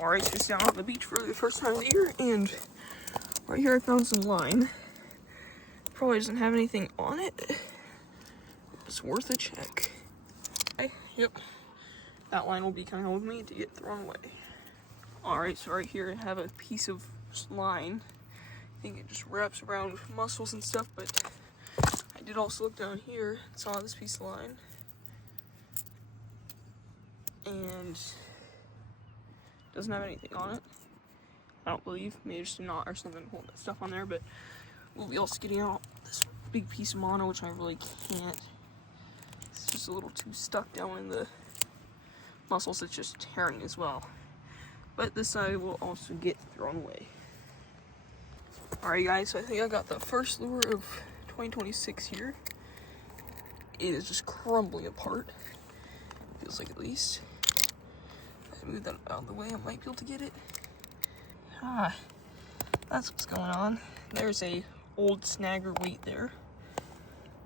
Alright, so just down on the beach for the first time of the year, and right here I found some line. Probably doesn't have anything on it. It's worth a check. Okay, yep. That line will be coming home with me to get thrown away. Alright, so right here I have a piece of line. I think it just wraps around mussels and stuff, but I did also look down here and saw this piece of line. And doesn't have anything on it. I don't believe. Maybe just a knot or something holding that stuff on there, but we'll be also getting out this big piece of mono, which I really can't. It's just a little too stuck down in the mussels. It's just tearing as well. But this side will also get thrown away. Alright guys, so I think I got the first lure of 2026 here. It is just crumbling apart. Feels like, at least. If I move that out of the way, I might be able to get it. Ah, that's what's going on. There's a old snagger weight there.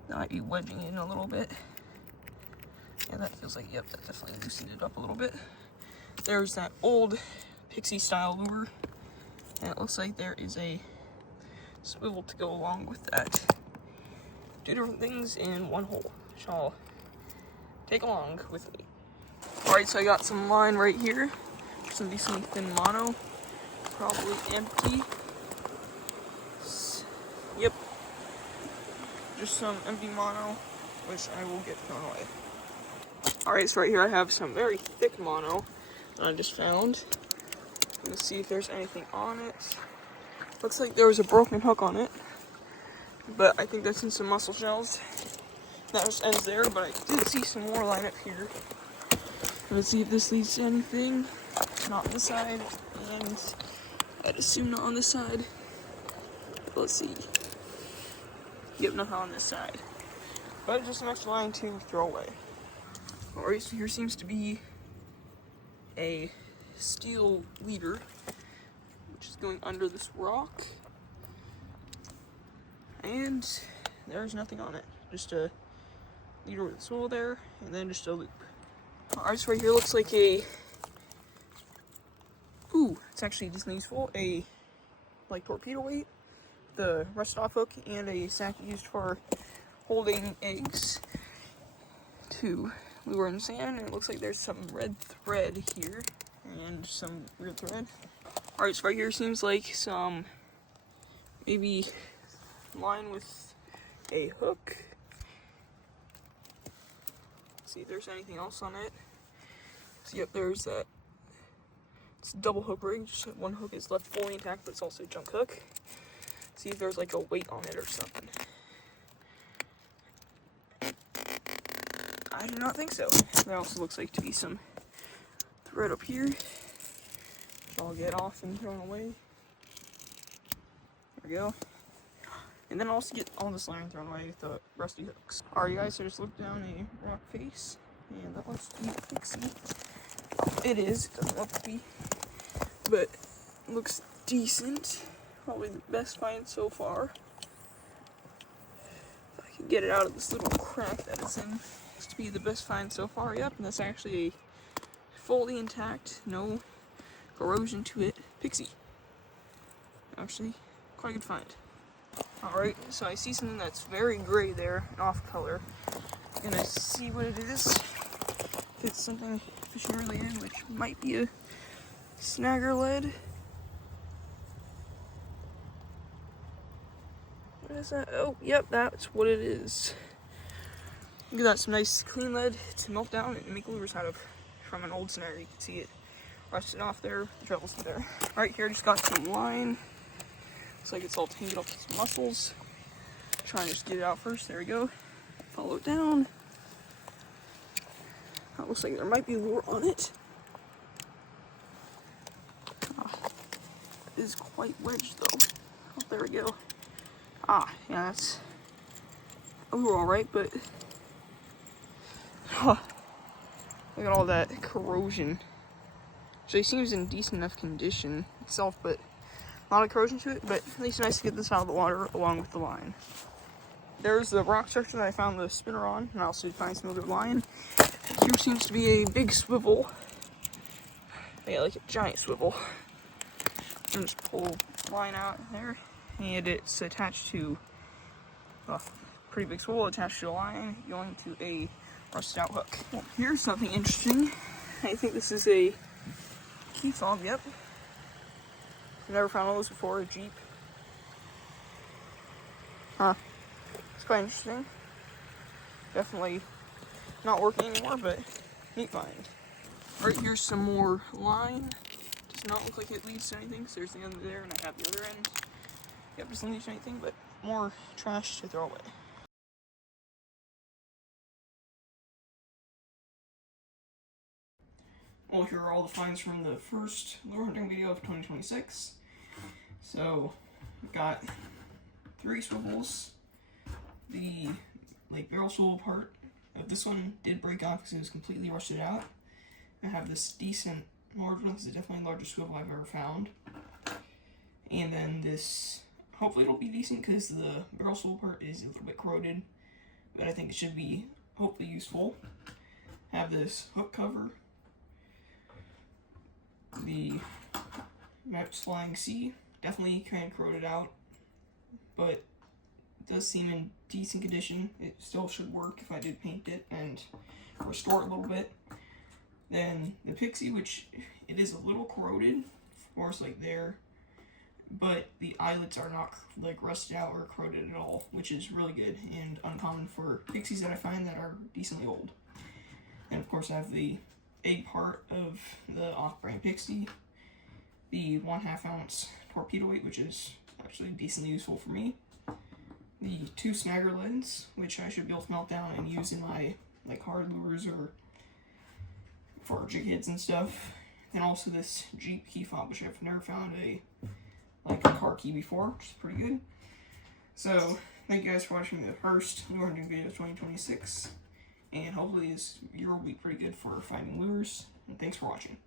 That might be wedging in a little bit. Yeah, that feels like, yep, that definitely loosened it up a little bit. There's that old pixie style lure. And it looks like there is a swivel to go along with that. Two different things in one hole, which I'll take along with me. Alright, so I got some line right here. Some decently thin mono. Probably empty. Yep. Just some empty mono, which I will get thrown away. Alright, so right here I have some very thick mono that I just found. Let's see if there's anything on it. Looks like there was a broken hook on it, but I think that's in some mussel shells. That just ends there, but I did see some more line up here. Let's see if this leads to anything. Not on this side, and I'd assume not on this side. Let's see. Yep, nothing on this side. But just some extra line to throw away. Alright, so here seems to be a steel leader, which is going under this rock. And there's nothing on it. Just a leader with a swivel there, and then just a loop. Alright, so right here looks like a... Ooh, it's actually decently useful. A, like, torpedo weight, the rust off hook, and a sack used for holding eggs to lure in salmon. And it looks like there's some red thread here, and some weird thread. Alright, so right here seems like some, maybe, line with a hook. Let's see if there's anything else on it. So yep, there's that. It's a double hook rig, just one hook is left fully intact, but it's also a junk hook. See if there's like a weight on it or something. I do not think so. There also looks like to be some thread up here, which I'll get off and thrown away. There we go. And then I'll also get all this line thrown away with the rusty hooks. Alright guys, so just look down a rock face, and that looks to be a pixie. It is, it doesn't look to be, but looks decent. Probably the best find so far. If I can get it out of this little crack that it's in. Looks to be the best find so far. Yep, and that's actually a fully intact, no corrosion to it pixie. Actually, quite a good find. Alright, so I see something that's very gray there, and off color. I'm gonna see what it is. If it's something fishing related, which might be a snagger lead. What is that? Oh, yep, that's what it is. Look at that, some nice clean lead to melt down and make lures out of from an old snagger. You can see it rusted off there, the trebles there. Alright, here I just got some line. Looks like it's all tangled up with some mussels. Try and just get it out first. There we go. Follow it down. That looks like there might be a lure on it. It is quite wedged though. Oh, there we go. Ah, yeah, that's a lure alright, but look at all that corrosion. Actually seems in decent enough condition itself, but not a corrosion to it, but at least nice to get this out of the water along with the line. There's the rock structure that I found the spinner on, and I also find some other line. Here seems to be a big swivel I got like a giant swivel. And just pull line out there, and it's attached to a pretty big swivel attached to a line going to a rusted out hook. Well, here's something interesting. I think this is a key fob. Yep. I've never found one of those before. A Jeep. Huh. It's quite interesting. Definitely not working anymore, but neat find. Right, here's some more line. Does not look like it leads to anything, so there's the end there, and I have the other end. Yep, doesn't lead to anything, but more trash to throw away. Well, here are all the finds from the first lure hunting video of 2026. So, I've got 3 swivels. The barrel swivel part of this one did break off because it was completely rusted out. I have this decent large one. This is definitely the largest swivel I've ever found. And then this, hopefully it'll be decent because the barrel swivel part is a little bit corroded, but I think it should be hopefully useful. I have this hook cover. The Maps Flying C, definitely kind of corroded out, but it does seem in decent condition. It still should work if I did paint it and restore it a little bit. Then the Pixie, which it is a little corroded, of course, like there, but the eyelets are not like rusted out or corroded at all, which is really good and uncommon for Pixies that I find that are decently old. And of course I have the egg part of the off-brand Pixie, the 1/2 ounce torpedo weight, which is actually decently useful for me, the 2 snagger leads, which I should be able to melt down and use in my like hard lures or for jig heads and stuff, and also this Jeep key fob, which I've never found a car key before, which is pretty good. So thank you guys for watching the first lure hunting video of 2026. And hopefully this year will be pretty good for finding lures. And thanks for watching.